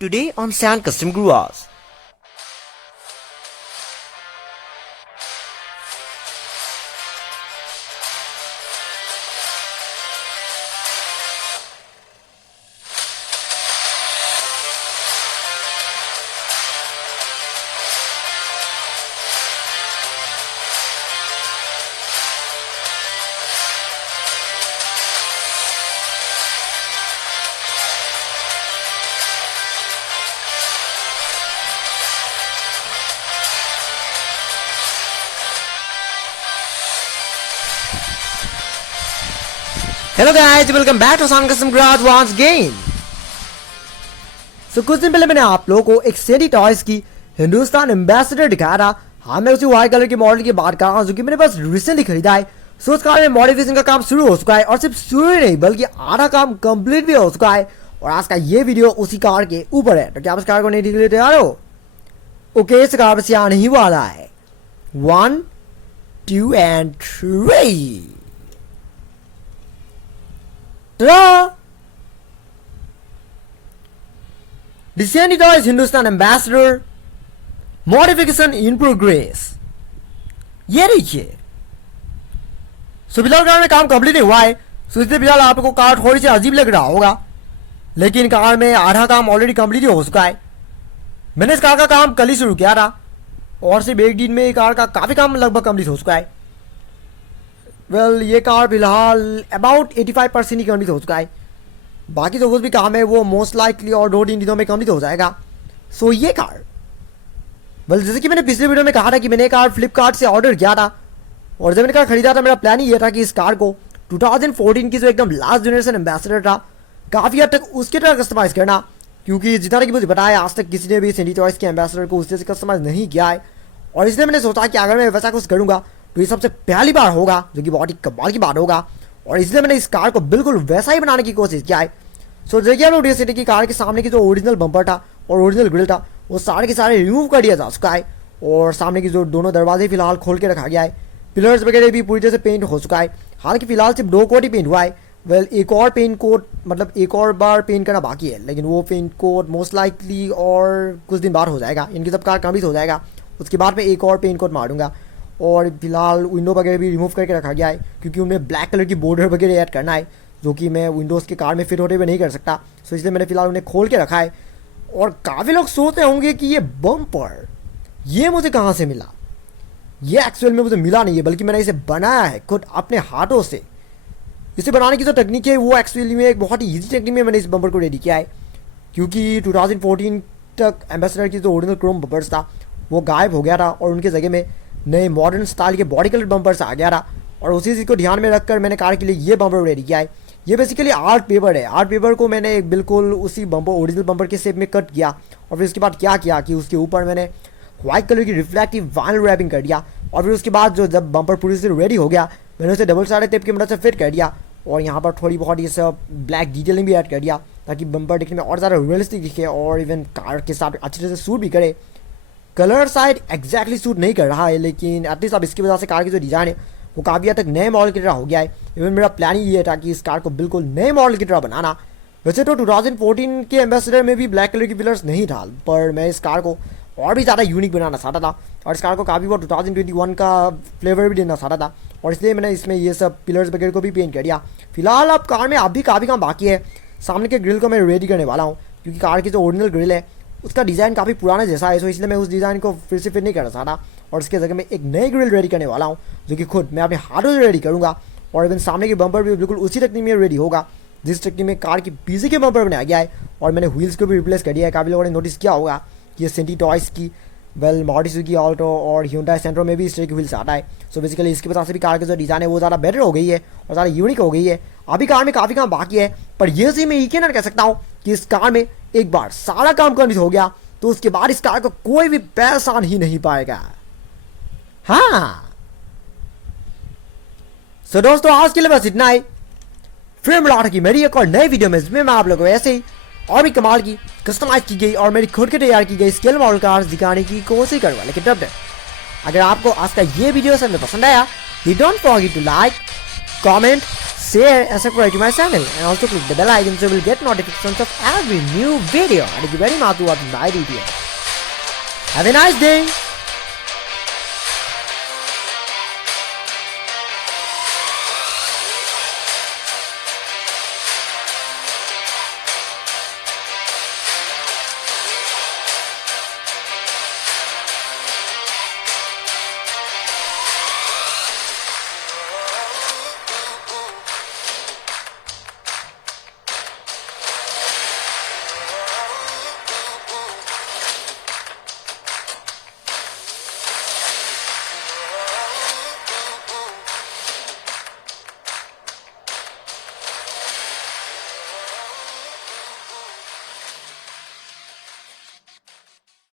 Today on San Custom Growers. Hello guys, welcome back to San Custom Growers once again. So कुछ दिन पहले मैंने आप लोगों को एक सेडी टॉयज की हिंदुस्तान एम्बेसडर दिखाया था. हाँ, मैं उसी व्हाइट कलर के मॉडल की बात कर रहा हूँ जो कि मैंने बस रिसेंटली खरीदा है. सो उस कार में मॉडिफिकेशन का काम शुरू हो चुका है और सिर्फ शुरू ही नहीं बल्कि आधा काम कंप्लीट भी हो चुका है. और आज का ये वीडियो उसी कार के ऊपर है. तो क्या आप इस कार को नहीं देखने के लिए तैयार हो? ओके, इस कार बस आने ही वाला है. 1, 2 and 3. Ta-da! The Sandy Toys Hindustan Ambassador Modification in Progress. ये देखिए. सो फिलहाल कार में काम कंप्लीट नहीं हुआ है. सो इसलिए फिलहाल आपको कार थोड़ी सी अजीब लग रहा होगा, लेकिन कार में आधा काम ऑलरेडी कंप्लीट हो चुका है. मैंने इस कार का काम कल ही शुरू किया था और सिर्फ एक दिन में कार का काफी काम लगभग कंप्लीट हो चुका है. वेल, ये कार फिलहाल अबाउट 85% ही कंप्लीट हो चुका है. बाकी जो कुछ भी काम है वो मोस्ट लाइकली और 2-3 दिनों में कंप्लीट हो जाएगा. सो ये कार, वेल जैसे कि मैंने पिछले वीडियो में कहा था कि मैंने कार फ्लिपकार्ट से ऑर्डर किया था और जब मैंने कार खरीदा था मेरा प्लान ही ये था कि इस कार को 2014 की जो एकदम लास्ट जनरेशन एम्बेसडर था काफ़ी हद तक उसकी तरह कस्टमाइज करना, क्योंकि जितना कि मुझे पता है आज तक किसी ने भी सैंडी टॉयज के एम्बेसडर को उससे कस्टमाइज नहीं किया है. और इसलिए मैंने सोचा कि अगर मैं वैसा कुछ करूँगा तो ये सबसे पहली बार होगा, जो कि बहुत ही कमाल की बात होगा. और इसलिए मैंने इस कार को बिल्कुल वैसा ही बनाने की कोशिश किया है. सो देखिए आप लोग सिटी की कार के सामने की जो ओरिजिनल बम्पर था और ओरिजिनल ग्रिल था वो सारे के सारे रिमूव कर दिया जा चुका है और सामने की जो दोनों दरवाजे फिलहाल खोल के रखा गया है. पिलर्स वगैरह भी पूरी तरह से पेंट हो चुका है. हालांकि फिलहाल सिर्फ 2 कोट ही पेंट हुआ है. वेल, एक और पेंट कोट मतलब एक और बार पेंट करना बाकी है, लेकिन वो पेंट कोट मोस्ट लाइकली और कुछ दिन बाद हो जाएगा. इनकी सब कार कंप्लीट हो जाएगा उसके बाद मैं एक और पेंट कोट मारूंगा. और फिलहाल विंडो वगैरह भी रिमूव करके रखा गया है क्योंकि उनमें ब्लैक कलर की बॉर्डर वगैरह ऐड करना है जो कि मैं विंडोज़ के कार में फिट होते हुए नहीं कर सकता. सो इसलिए मैंने फिलहाल उन्हें खोल के रखा है. और काफ़ी लोग सोचते होंगे कि ये बम्पर ये मुझे कहाँ से मिला. ये एक्चुअल में मुझे मिला नहीं है बल्कि मैंने इसे बनाया है खुद अपने हाथों से. इसे बनाने की जो टेक्निक है वो एक्चुअली में एक बहुत ही ईजी टेक्निक में मैंने इस बम्पर को रेडी किया है, क्योंकि 2014 तक एम्बेसडर की जो ओरिजिनल क्रोम बम्पर्स था वो गायब हो गया था और उनके जगह में नए मॉडर्न स्टाइल के बॉडी कलर बम्पर्स आ गया था. और उसी चीज़ को ध्यान में रखकर मैंने कार के लिए ये बम्पर रेडी किया है. ये बेसिकली आर्ट पेपर है. आर्ट पेपर को मैंने बिल्कुल उसी बम्पर ओरिजिनल बम्पर के शेप में कट किया और फिर उसके बाद क्या किया कि उसके ऊपर मैंने व्हाइट कलर की रिफ्लेक्टिव वाइनल रैपिंग कर दिया. और फिर उसके बाद जो जब बम्पर पूरी से रेडी हो गया मैंने उसे डबल साइडेड टेप की मदद से फिट कर दिया और यहाँ पर थोड़ी बहुत ये सब ब्लैक डिटेलिंग भी ऐड कर दिया ताकि बम्पर दिखने में और ज़्यादा रियलिस्टिक दिखे और इवन कार के साथ अच्छी तरह से सूट भी करे. कलर शायद एग्जैक्टली सूट नहीं कर रहा है, लेकिन एटलीस्ट अब इसकी वजह से कार की जो डिज़ाइन है वो काफ़ी हद तक नए मॉडल की तरह हो गया है. इवन मेरा प्लान ही ये था कि इस कार को बिल्कुल नए मॉडल की तरह बनाना. वैसे तो 2014 के एम्बेसडर में भी ब्लैक कलर की पिलर्स नहीं था, पर मैं इस कार को और भी ज़्यादा यूनिक बनाना चाहता था और इस कार को काफ़ी बहुत 2021 का फ्लेवर भी देना चाहता था और इसलिए मैंने इसमें ये सब पिलर्स वगैरह को भी पेंट कर दिया. फिलहाल अब कार में अभी काफ़ी काम बाकी है. सामने के ग्रिल को मैं रेडी करने वाला हूँ क्योंकि कार की जो ओरिजिनल ग्रिल है उसका डिज़ाइन काफ़ी पुराना जैसा है. सो इसलिए मैं उस डिज़ाइन को फिर से फिट नहीं करना चाहता और इसके जगह मैं एक नई ग्रिल रेडी करने वाला हूँ जो कि खुद मैं अपने हाथों से रेडी करूँगा. और इवन सामने के बम्पर भी बिल्कुल उसी टेक्निक में रेडी होगा जिस टेक्निक में कार की पीछे के बम्पर बनाया गया है. और मैंने व्हील्स को भी रिप्लेस कर दिया है. काफ़ी लोगों ने नोटिस किया होगा कि ये सैंडी टॉयज की वेल मारुति सुजुकी ऑल्टो और ह्यूंडई सेंट्रो में भी इस तरह की व्हील्स आता है. सो बेसिकली इसकी वजह से भी कार की जो डिज़ाइन है वो ज़्यादा बेटर हो गई है और ज़्यादा यूनिक हो गई है. अभी कार में काफ़ी काम बाकी है, पर ये सही मैं ये ना कह सकता हूँ कि इस कार में एक बार सारा काम कंप्लीट हो गया तो उसके बाद इस कार को कोई भी पहचान ही नहीं पाएगा. हाँ, सो दोस्तों आज के लिए बस इतना ही. फिर मिला की मेरी एक और नई वीडियो में जिसमें मैं आप लोगों को ऐसे ही और भी कमाल की कस्टमाइज की गई और मेरी खुद के तैयार की गई स्केल मॉडल कार्स दिखाने की कोशिश करूंगा. लेकिन तब तक अगर आपको आज का ये वीडियो पसंद आया, don't forget to like, comment, share and subscribe to my channel, and also click the bell icon so you will get notifications of every new video. Thank you very much for watching my video. Have a nice day.